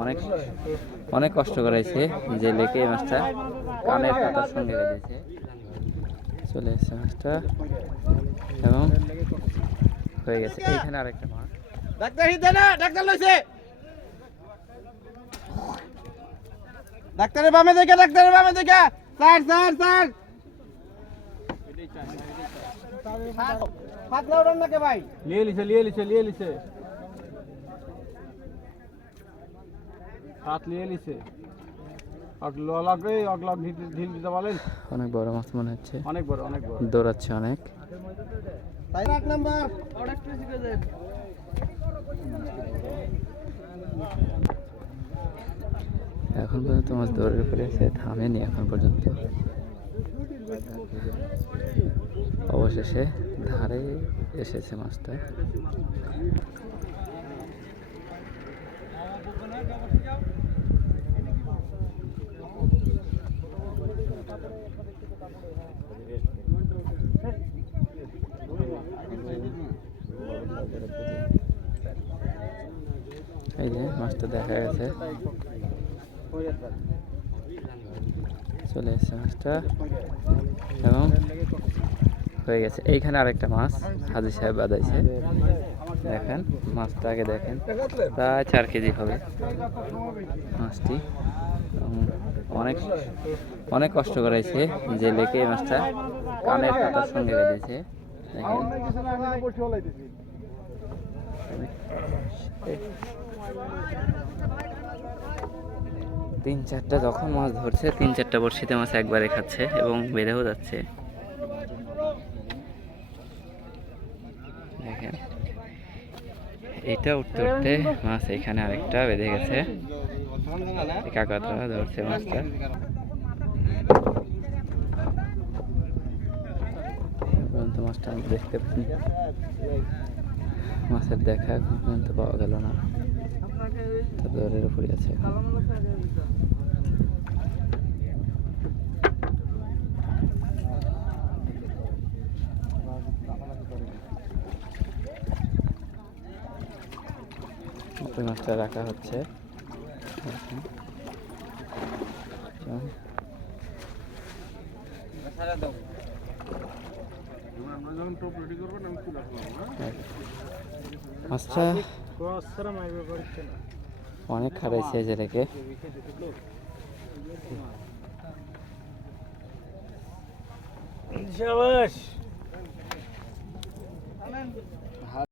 অনেক অনেক কষ্ট করেছে যে লেকে এই মাছটা কানের পাতার সঙ্গে বেঁধেছে চলে এসছে মাছটা এবং হয়ে গেছে। এইখানে আরেকটা মাছ। ডাক্তার হিদে না ডাক্তার লইছে। ডাক্তারের বামে দেখে ডাক্তারের বামে দেখে। Sir sir sir. হাত না নাকি ভাই? লিয়ে লিছে লিয়ে লিছে লিয়ে লিছে। হাত দিতে বলেন অনেক বড় মাছ মনে হচ্ছে। অনেক বড় অনেক বড়। দৌড়াচ্ছে অনেক। নাম্বার। এখন পর্যন্ত মাছ দৌড়ের উপরে আছে থামেনি এখন পর্যন্ত। অবশেষে ধারে এসেছে মাছটা। এই যে মাছটা দেখা গেছে। চলে এসেছে মাছটা। এবং হয়ে গেছে। এইখানে আরেকটা মাছ হাজির সাহেব বাদাইছে দেখেন, মাছটা আগে দেখেন। প্রায় চার কেজি হবে মাছটি। অনেক অনেক কষ্ট করেছে যে লেকে মাছটা কানের পাতার সঙ্গে বেঁধেছে দেখেন। তিন চারটা যখন মাছ ধরছে, তিন চারটা বড়শিতে মাছ একবারে খাচ্ছে এবং বেড়েও যাচ্ছে। দেখেন, এটা উঠতে উঠতে মাছ এখানে আরেকটা বেঁধে গেছে। ধরছে মাছটা। মাছটা দেখতে মাছের দেখা এখন পর্যন্ত পাওয়া গেল না। তা দৌড়ের উপরে আছে মাছটা রাখা হচ্ছে। দেখেন। এবং মাছটা মারবে পারছে না। অনেক খারাইছে যেটাকে শাবাশ